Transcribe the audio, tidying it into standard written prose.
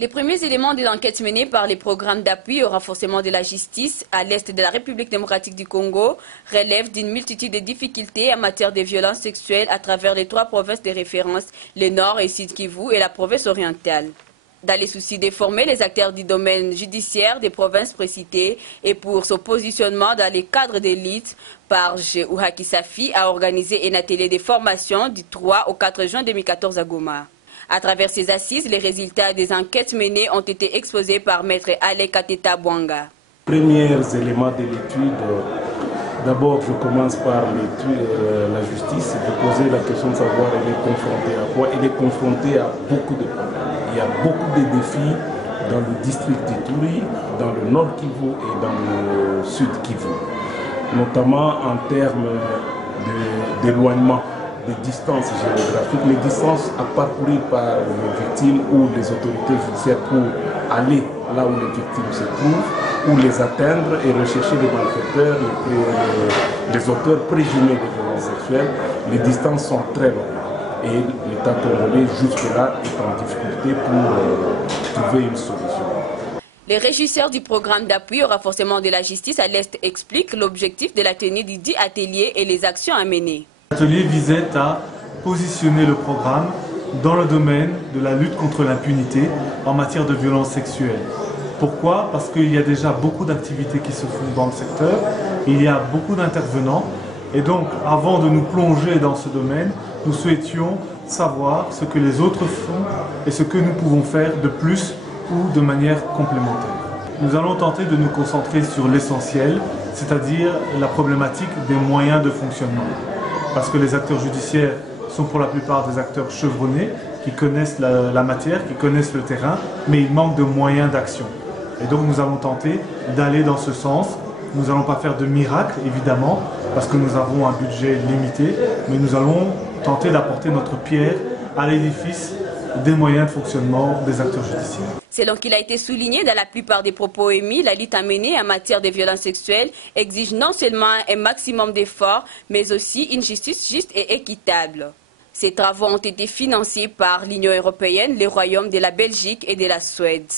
Les premiers éléments de l'enquête menée par les programmes d'appui au renforcement de la justice à l'est de la République démocratique du Congo relèvent d'une multitude de difficultés en matière de violences sexuelles à travers les 3 provinces de référence, le Nord et Sud Kivu et la province orientale. Dans les soucis de former les acteurs du domaine judiciaire des provinces précitées et pour son positionnement dans les cadres d'élite, Parge Ouhaki Safi a organisé un atelier de formation du 3 au 4 juin 2014 à Goma. À travers ces assises, les résultats des enquêtes menées ont été exposés par Maître Ale Kateta Bwanga. Premiers éléments de l'étude, d'abord je commence par l'étude la justice, de poser la question de savoir elle est confrontée à quoi. Elle est confrontée à beaucoup de problèmes. Il y a beaucoup de défis dans le district d'Ituri, dans le nord Kivu et dans le sud Kivu, notamment en termes d'éloignement, de distances géographiques, les distances à parcourir par les victimes ou les autorités judiciaires pour aller là où les victimes se trouvent, ou les atteindre et rechercher les malfaiteurs, les auteurs présumés de violences sexuelles. Les distances sont très longues et l'État congolais jusque-là est en difficulté pour trouver une solution. Les régisseurs du programme d'appui au renforcement de la justice à l'Est expliquent l'objectif de la tenue du dit atelier et les actions à mener. L'atelier visait à positionner le programme dans le domaine de la lutte contre l'impunité en matière de violences sexuelles. Pourquoi? Parce qu'il y a déjà beaucoup d'activités qui se font dans le secteur, il y a beaucoup d'intervenants et donc avant de nous plonger dans ce domaine, nous souhaitions savoir ce que les autres font et ce que nous pouvons faire de plus ou de manière complémentaire. Nous allons tenter de nous concentrer sur l'essentiel, c'est-à-dire la problématique des moyens de fonctionnement. Parce que les acteurs judiciaires sont pour la plupart des acteurs chevronnés, qui connaissent la matière, qui connaissent le terrain, mais il manque de moyens d'action. Et donc nous allons tenter d'aller dans ce sens. Nous n'allons pas faire de miracle, évidemment, parce que nous avons un budget limité, mais nous allons tenter d'apporter notre pierre à l'édifice des moyens de fonctionnement des acteurs judiciaires. Selon qu'il a été souligné dans la plupart des propos émis, la lutte à mener en matière de violences sexuelles exige non seulement un maximum d'efforts, mais aussi une justice juste et équitable. Ces travaux ont été financés par l'Union européenne, les royaumes de la Belgique et de la Suède.